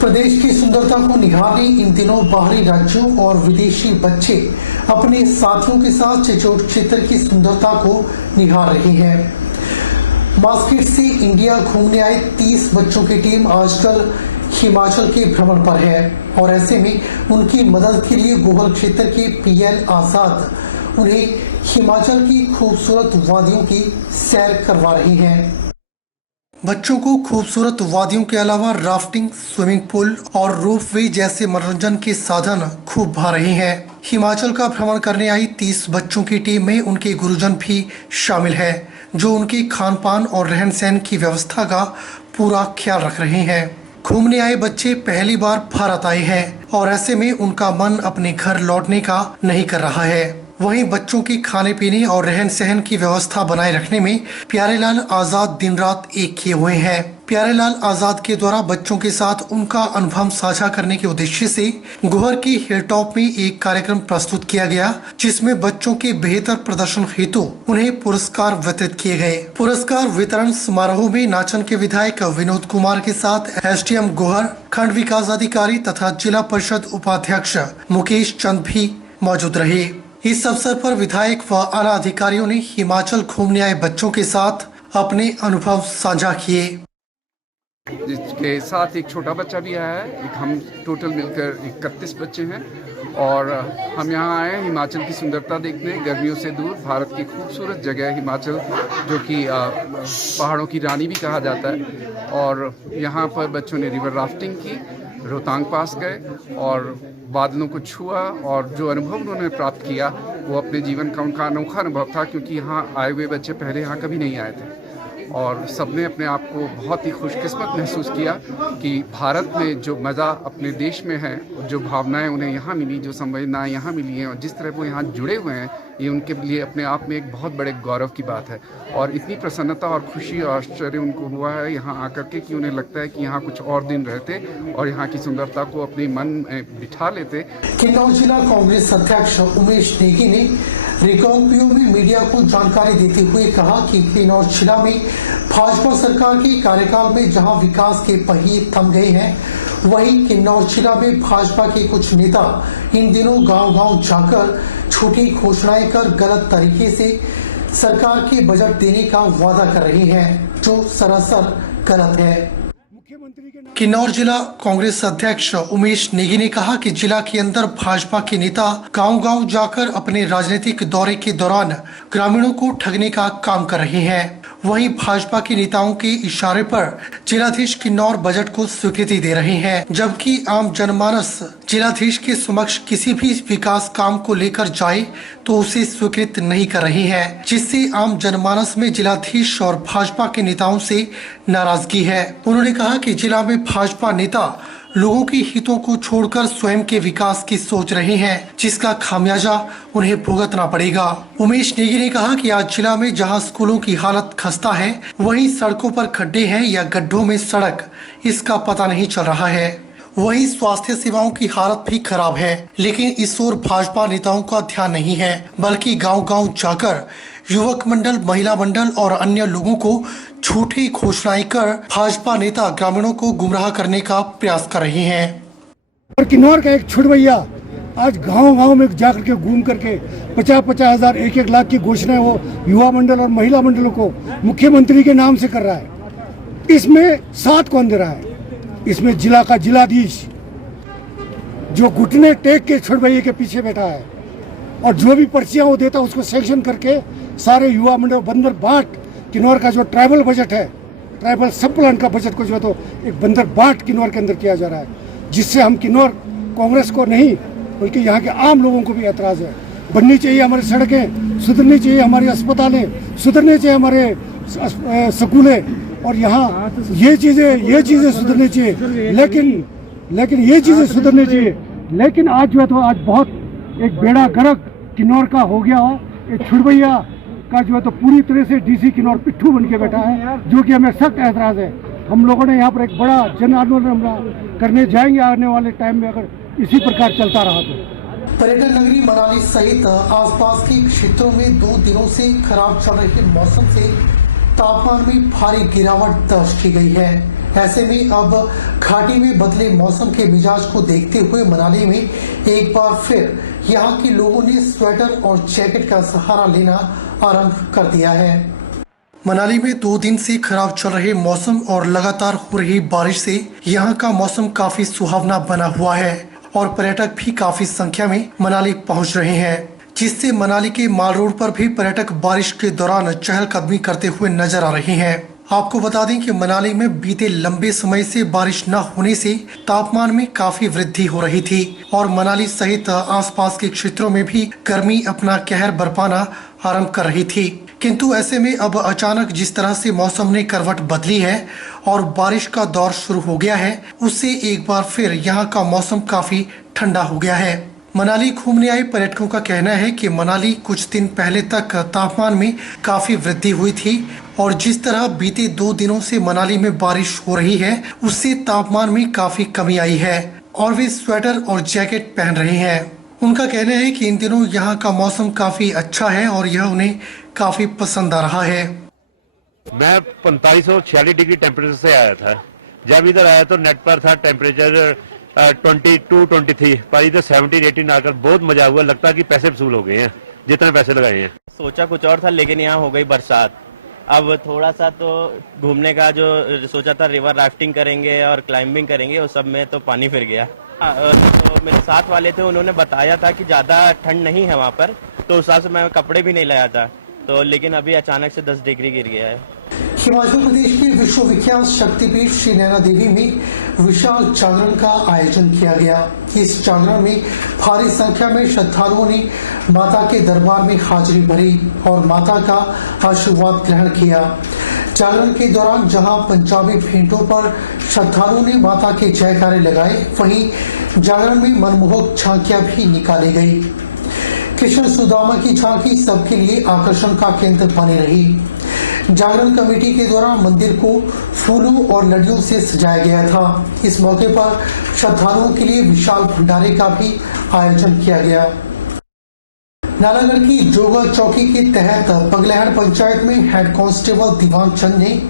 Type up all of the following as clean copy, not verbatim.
प्रदेश की सुंदरता को निहारने इन दिनों बाहरी राज्यों और विदेशी बच्चे अपने साथियों के साथ चिचोट क्षेत्र की सुंदरता को निहार रहे हैं। बास्केट से इंडिया घूमने आए 30 बच्चों की टीम आजकल हिमाचल के भ्रमण पर है और ऐसे में उनकी मदद के लिए गोहर क्षेत्र के पीएल आजाद उन्हें हिमाचल की खूबसूरत वादियों की सैर करवा रहे हैं। बच्चों को खूबसूरत वादियों के अलावा राफ्टिंग, स्विमिंग पूल और रोपवे जैसे मनोरंजन के साधन खूब भा रहे हैं। हिमाचल का भ्रमण करने आई 30 बच्चों की टीम में उनके गुरुजन भी शामिल है, जो उनके खान पान और रहन सहन की व्यवस्था का पूरा ख्याल रख रहे हैं। घूमने आए बच्चे पहली बार भारत आए हैं और ऐसे में उनका मन अपने घर लौटने का नहीं कर रहा है। वहीं बच्चों के खाने पीने और रहन सहन की व्यवस्था बनाए रखने में प्यारेलाल आजाद दिन रात एक किए हुए हैं। प्यारेलाल आजाद के द्वारा बच्चों के साथ उनका अनुभव साझा करने के उद्देश्य से गोहर की हिलटॉप में एक कार्यक्रम प्रस्तुत किया गया, जिसमें बच्चों के बेहतर प्रदर्शन हेतु उन्हें पुरस्कार वितरित किए गए। पुरस्कार वितरण समारोह में नाचन के विधायक विनोद कुमार के साथ एसडीएम गोहर, खंड विकास अधिकारी तथा जिला परिषद उपाध्यक्ष मुकेश चंद भी मौजूद रहे। इस अवसर पर विधायक व आला अधिकारियों ने हिमाचल घूमने आए बच्चों के साथ अपने अनुभव साझा किए। जिसके साथ एक छोटा बच्चा भी आया है। हम टोटल मिलकर 31 बच्चे हैं और हम यहाँ आए हैं हिमाचल की सुंदरता देखने। गर्मियों से दूर भारत की खूबसूरत जगह हिमाचल, जो कि पहाड़ों की रानी भी कहा जाता है। और यहाँ पर बच्चों ने रिवर राफ्टिंग की, रोहतांग पास गए और बादलों को छुआ और जो अनुभव उन्होंने प्राप्त किया वो अपने जीवन का उनका अनोखा अनुभव था, क्योंकि यहाँ आए हुए बच्चे पहले यहाँ कभी नहीं आए थे और सबने अपने आप को बहुत ही खुशकिस्मत महसूस किया कि भारत में जो मज़ा अपने देश में है, जो भावनाएं उन्हें यहाँ मिली, जो संवेदनाएं यहाँ मिली हैं और जिस तरह वो यहाँ जुड़े हुए हैं, ये उनके लिए अपने आप में एक बहुत बड़े गौरव की बात है। और इतनी प्रसन्नता और खुशी और आश्चर्य उनको हुआ है यहाँ आकर के कि उन्हें लगता है कि यहाँ कुछ और दिन रहते और यहाँ की सुंदरता को अपने मन में बिठा लेते। किन्नौर जिला कांग्रेस अध्यक्ष उमेश नेगी ने रिकांगपिओ में मीडिया को जानकारी देते हुए कहा कि किन्नौर जिला में भाजपा सरकार के कार्यकाल में जहां विकास के पहिए थम गए हैं, वहीं किन्नौर जिला में भाजपा के कुछ नेता इन दिनों गांव-गांव जाकर झूठी घोषणाएं कर गलत तरीके से सरकार के बजट देने का वादा कर रहे हैं, जो सरासर गलत है। किन्नौर जिला कांग्रेस अध्यक्ष उमेश नेगी ने कहा कि जिला के अंदर भाजपा के नेता गांव-गांव जाकर अपने राजनीतिक दौरे के दौरान ग्रामीणों को ठगने का काम कर रहे हैं। वहीं भाजपा के नेताओं के इशारे पर जिलाधीश किन्नौर बजट को स्वीकृति दे रहे हैं, जबकि आम जनमानस जिलाधीश के समक्ष किसी भी विकास काम को लेकर जाए तो उसे स्वीकृत नहीं कर रहे हैं, जिससे आम जनमानस में जिलाधीश और भाजपा के नेताओं से नाराजगी है। उन्होंने कहा कि जिला में भाजपा नेता लोगों के हितों को छोड़कर स्वयं के विकास की सोच रहे हैं, जिसका खामियाजा उन्हें भुगतना पड़ेगा। उमेश नेगी ने कहा कि आज जिला में जहां स्कूलों की हालत खस्ता है, वहीं सड़कों पर खड्डे हैं या गड्ढों में सड़क, इसका पता नहीं चल रहा है। वहीं स्वास्थ्य सेवाओं की हालत भी खराब है, लेकिन इस ओर भाजपा नेताओं का ध्यान नहीं है, बल्कि गांव-गांव जाकर युवक मंडल, महिला मंडल और अन्य लोगों को झूठी घोषणाएं कर भाजपा नेता ग्रामीणों को गुमराह करने का प्रयास कर रहे हैं। और किन्नौर का एक छुड़वैया आज गांव-गांव में जाकर के घूम करके 50-50 हजार 1-1 लाख की घोषणाएं वो युवा मंडल और महिला मंडलों को मुख्यमंत्री के नाम से कर रहा है। इसमें साथ कौन दे रहा है? इसमें जिला का जिलाधीश जो घुटने टेक के छुड़वैये के पीछे बैठा है और जो भी पर्चियां वो देता है उसको सैंक्शन करके सारे युवा मंडल बंदर बाट किन्नौर का जो ट्राइबल बजट है, ट्राइबल सब प्लान का बजट को जो है तो एक बंदर बाट किन्नौर के अंदर किया जा रहा है, जिससे हम किन्नौर कांग्रेस को नहीं बल्कि यहाँ के आम लोगों को भी ऐतराज है। बननी चाहिए हमारी सड़कें, सुधरनी चाहिए हमारी अस्पतालें, सुधरने चाहिए हमारे स्कूलें और यहाँ ये चीज़ें सुधरनी चाहिए। लेकिन ये चीज़ें सुधरनी चाहिए, लेकिन आज जो है तो आज बहुत एक बेड़ा गर्क किन्नौर का हो गया हो। एक छुड़वैया का जो है तो पूरी तरह से डीसी किन्नौर पिट्ठू बन के बैठा है, जो कि हमें सख्त ऐतराज है। हम लोगों ने यहाँ पर एक बड़ा जन आंदोलन हम करने जाएंगे आने वाले टाइम में, अगर इसी प्रकार चलता रहा तो। पर्यटन नगरी मनाली सहित आसपास के क्षेत्रों में 2 दिनों से खराब चल रहे मौसम से तापमान में भारी गिरावट दर्ज की गई है। ऐसे में अब घाटी में बदले मौसम के मिजाज को देखते हुए मनाली में एक बार फिर यहाँ के लोगों ने स्वेटर और जैकेट का सहारा लेना आरंभ कर दिया है। मनाली में 2 दिन से खराब चल रहे मौसम और लगातार हो रही बारिश से यहाँ का मौसम काफी सुहावना बना हुआ है और पर्यटक भी काफी संख्या में मनाली पहुँच रहे हैं, जिससे मनाली के माल रोड पर भी पर्यटक बारिश के दौरान चहलकदमी करते हुए नजर आ रहे हैं। आपको बता दें कि मनाली में बीते लंबे समय से बारिश न होने से तापमान में काफी वृद्धि हो रही थी और मनाली सहित आसपास के क्षेत्रों में भी गर्मी अपना कहर बरपाना आरंभ कर रही थी। किंतु ऐसे में अब अचानक जिस तरह से मौसम ने करवट बदली है और बारिश का दौर शुरू हो गया है, उससे एक बार फिर यहाँ का मौसम काफी ठंडा हो गया है। मनाली घूमने आए पर्यटकों का कहना है कि मनाली कुछ दिन पहले तक तापमान में काफी वृद्धि हुई थी और जिस तरह बीते 2 दिनों से मनाली में बारिश हो रही है, उससे तापमान में काफी कमी आई है और वे स्वेटर और जैकेट पहन रहे हैं। उनका कहना है कि इन दिनों यहाँ का मौसम काफी अच्छा है और यह उन्हें काफी पसंद आ रहा है। मैं 4546 डिग्री टेम्परेचर से आया था। जब इधर आया तो नेट पर था टेम्परेचर 22-23, पर इधर 17-18 आकर बहुत मजा हुआ। लगता है कि पैसे वसूल हो गए हैं जितने पैसे लगाए हैं। सोचा कुछ और था, लेकिन यहाँ हो गई बरसात। अब थोड़ा सा तो घूमने का जो सोचा था, रिवर राफ्टिंग करेंगे और क्लाइंबिंग करेंगे, वो सब में तो पानी फिर गया। तो मेरे साथ वाले थे, उन्होंने बताया था कि ज़्यादा ठंड नहीं है वहाँ पर, तो उस हिसाब से मैं कपड़े भी नहीं लाया था, तो लेकिन अभी अचानक से 10 डिग्री गिर गया है। हिमाचल प्रदेश के विश्वविख्यात शक्तिपीठ श्री नैना देवी में विशाल जागरण का आयोजन किया गया। इस जागरण में भारी संख्या में श्रद्धालुओं ने माता के दरबार में हाजिरी भरी और माता का आशीर्वाद ग्रहण किया। जागरण के दौरान जहां पंजाबी भेंटों पर श्रद्धालुओं ने माता के जयकारे लगाए, वहीं जागरण में मनमोहक झांकियां भी निकाली गई। कृष्ण सुदामा की झांकी सबके लिए आकर्षण का केंद्र बनी रही। जागरण कमेटी के द्वारा मंदिर को फूलों और लड़ियों से सजाया गया था। इस मौके पर श्रद्धालुओं के लिए विशाल भंडारे का भी आयोजन किया गया। नालागढ़ की जोगा चौकी के तहत पगलैहड़ पंचायत में हेड कांस्टेबल दीवान चंद ने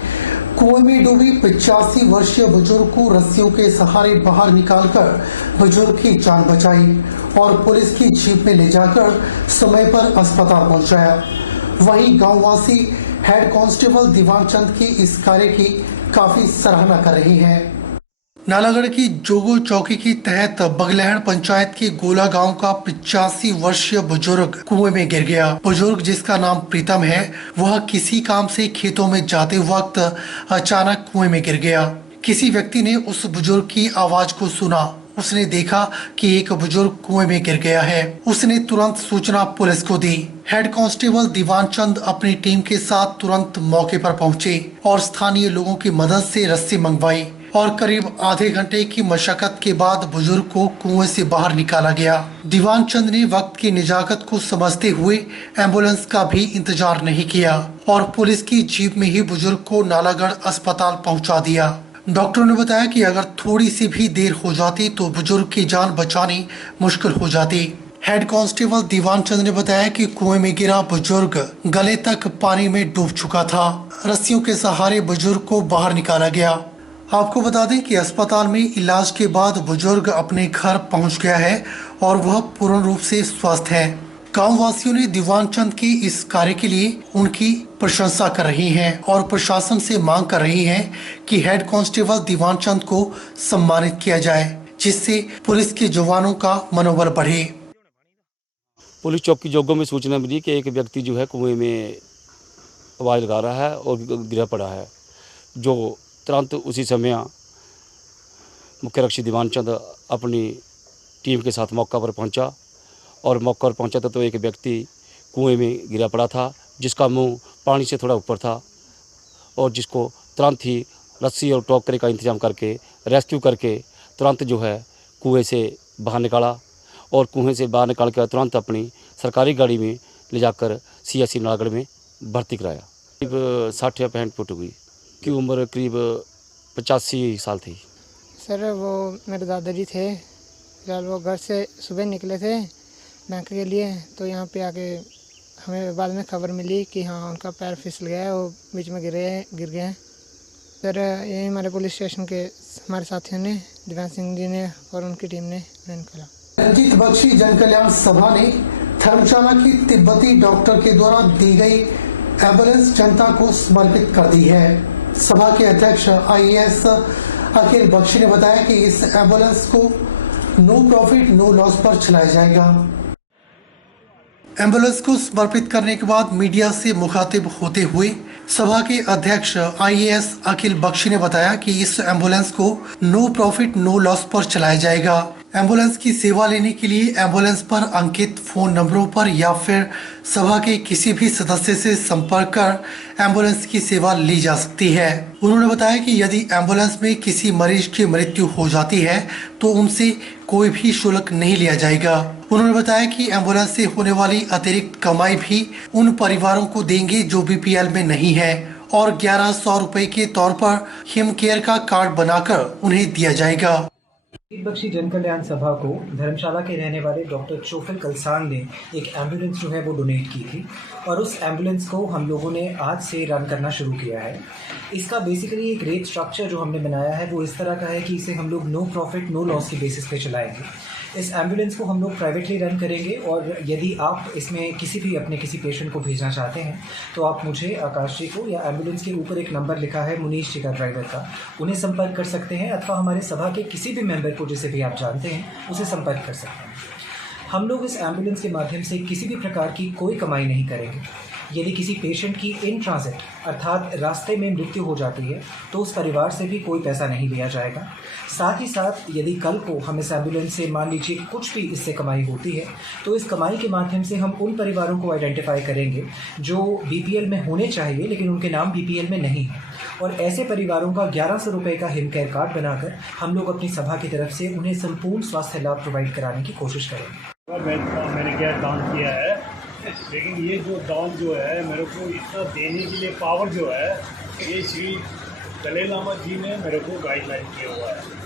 कुएं में डूबी 85 वर्षीय बुजुर्ग को रस्सियों के सहारे बाहर निकालकर बुजुर्ग की जान बचाई और पुलिस की जीप में ले जाकर समय पर अस्पताल पहुंचाया। वहीं गांववासी हेड कांस्टेबल दीवान चंद के इस कार्य की काफी सराहना कर रहे हैं। नालागढ़ की जोगो चौकी के तहत बगलैहड़ पंचायत के गोला गांव का 85 वर्षीय बुजुर्ग कुएं में गिर गया। बुजुर्ग, जिसका नाम प्रीतम है, वह किसी काम से खेतों में जाते वक्त अचानक कुएं में गिर गया। किसी व्यक्ति ने उस बुजुर्ग की आवाज को सुना। उसने देखा कि एक बुजुर्ग कुएं में गिर गया है। उसने तुरंत सूचना पुलिस को दी। हेड कांस्टेबल दीवान चंद अपनी टीम के साथ तुरंत मौके पर पहुंचे और स्थानीय लोगों की मदद से रस्सी मंगवाई और करीब आधे घंटे की मशक्कत के बाद बुजुर्ग को कुएं से बाहर निकाला गया। दीवान चंद ने वक्त की निजाकत को समझते हुए एम्बुलेंस का भी इंतजार नहीं किया और पुलिस की जीप में ही बुजुर्ग को नालागढ़ अस्पताल पहुंचा दिया। डॉक्टरों ने बताया कि अगर थोड़ी सी भी देर हो जाती तो बुजुर्ग की जान बचानी मुश्किल हो जाती। हेड कांस्टेबल दीवान चंद ने बताया कि कुएं में गिरा बुजुर्ग गले तक पानी में डूब चुका था। रस्सियों के सहारे बुजुर्ग को बाहर निकाला गया। आपको बता दें कि अस्पताल में इलाज के बाद बुजुर्ग अपने घर पहुंच गया है और वह पूर्ण रूप से स्वस्थ है। गांव वासियों ने दीवान चंद के इस कार्य के लिए उनकी प्रशंसा कर रही हैं और प्रशासन से मांग कर रही हैं कि हेड कांस्टेबल दीवान चंद को सम्मानित किया जाए, जिससे पुलिस के जवानों का मनोबल बढ़े। पुलिस चौकी जोगो में सूचना मिली कि एक व्यक्ति जो है कुएं में आवाज़ लगा रहा है और गिरा पड़ा है। जो तुरंत उसी समय मुख्य रक्षी दीवान चंद अपनी टीम के साथ मौका पर पहुंचा और मौका पर पहुंचा तो एक व्यक्ति कुएं में गिरा पड़ा था, जिसका मुंह पानी से थोड़ा ऊपर था और जिसको तुरंत ही रस्सी और टोकरे का इंतजाम करके रेस्क्यू करके तुरंत जो है कुएं से बाहर निकाला और कुएं से बाहर निकाल कर तुरंत अपनी सरकारी गाड़ी में ले जाकर CSC नालागढ़ में भर्ती कराया। करीब 60 या 65 फुट हुई की उम्र करीब 85 साल थी। सर वो मेरे दादाजी थे, फिलहाल वो घर से सुबह निकले थे बैंक के लिए, तो यहाँ पे आके हमें बाद में खबर मिली कि हाँ उनका पैर फिसल गया है, वो बीच में गिर गए हैं। सर यही हमारे पुलिस स्टेशन के हमारे साथियों ने, दिव्यांश सिंह जी ने और उनकी टीम ने निकाला। रंजीत बख्शी जन कल्याण सभा ने धर्मशाला की तिब्बती डॉक्टर के द्वारा दी गई एम्बुलेंस जनता को समर्पित कर दी है। सभा के अध्यक्ष IAS अखिल बख्शी ने बताया कि इस एम्बुलेंस को नो प्रॉफिट नो लॉस पर चलाया जाएगा। एम्बुलेंस को समर्पित करने के बाद मीडिया से मुखातिब होते हुए सभा के अध्यक्ष IAS अखिल बख्शी ने बताया कि इस एम्बुलेंस को नो प्रॉफिट नो लॉस पर चलाया जाएगा। एम्बुलेंस की सेवा लेने के लिए एम्बुलेंस पर अंकित फोन नंबरों पर या फिर सभा के किसी भी सदस्य से संपर्क कर एम्बुलेंस की सेवा ली जा सकती है। उन्होंने बताया कि यदि एम्बुलेंस में किसी मरीज की मृत्यु हो जाती है तो उनसे कोई भी शुल्क नहीं लिया जाएगा। उन्होंने बताया कि एम्बुलेंस से होने वाली अतिरिक्त कमाई भी उन परिवारों को देंगे जो BPL में नहीं है और 1100 रुपए के तौर पर हिम केयर का कार्ड बनाकर उन्हें दिया जाएगा। रंजीत बख्शी जन कल्याण सभा को धर्मशाला के रहने वाले डॉक्टर चोफिल कलसान ने एक एम्बुलेंस जो है वो डोनेट की थी और उस एम्बुलेंस को हम लोगों ने आज से रन करना शुरू किया है। इसका बेसिकली एक रेट स्ट्रक्चर जो हमने बनाया है वो इस तरह का है कि इसे हम लोग नो प्रॉफिट नो लॉस के बेसिस पे चलाएंगे। इस एम्बुलेंस को हम लोग प्राइवेटली रन करेंगे और यदि आप इसमें किसी पेशेंट को भेजना चाहते हैं तो आप मुझे, आकाश जी को, या एम्बुलेंस के ऊपर एक नंबर लिखा है मुनीश जी का, ड्राइवर का, उन्हें संपर्क कर सकते हैं अथवा हमारे सभा के किसी भी मेंबर को जिसे भी आप जानते हैं उसे संपर्क कर सकते हैं। हम लोग इस एम्बुलेंस के माध्यम से किसी भी प्रकार की कोई कमाई नहीं करेंगे। यदि किसी पेशेंट की इन ट्रांजिट अर्थात रास्ते में मृत्यु हो जाती है तो उस परिवार से भी कोई पैसा नहीं लिया जाएगा। साथ ही साथ यदि कल को हम इस एम्बुलेंस से मान लीजिए कुछ भी इससे कमाई होती है तो इस कमाई के माध्यम से हम उन परिवारों को आइडेंटिफाई करेंगे जो BPL में होने चाहिए लेकिन उनके नाम BPL में नहीं है और ऐसे परिवारों का 1100 रुपये का हिम केयर कार्ड बनाकर हम लोग अपनी सभा की तरफ से उन्हें संपूर्ण स्वास्थ्य लाभ प्रोवाइड कराने की कोशिश करेंगे। मैंने क्या दान किया है, लेकिन ये जो दान जो है मेरे को इतना देने के लिए पावर जो है ये श्री दलाई लामा जी ने मेरे को गाइडलाइन किया हुआ है।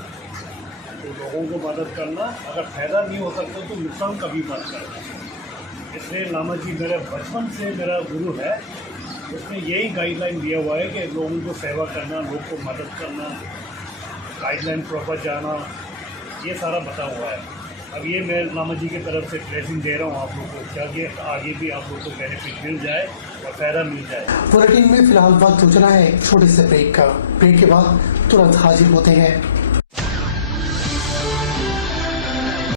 तो लोगों को मदद करना, अगर फ़ायदा नहीं हो सकता तो नुकसान कभी मत करना। इसलिए लामा जी मेरे बचपन से मेरा गुरु है, उसने यही गाइडलाइन दिया हुआ है कि लोगों को सेवा करना, लोगों को मदद करना, गाइडलाइन प्रॉपर जाना, ये सारा बता हुआ है। अब ये मैं लामा जी की तरफ से ब्लेसिंग दे रहा हूँ आप लोगों को, ताकि आगे भी आप लोगों को बेनिफिट मिल जाए और फ़ायदा मिल जाए। बुलेटिन में फिलहाल वक्त हो चला है छोटे से ब्रेक का। ब्रेक के बाद तुरंत हाजिर होते हैं।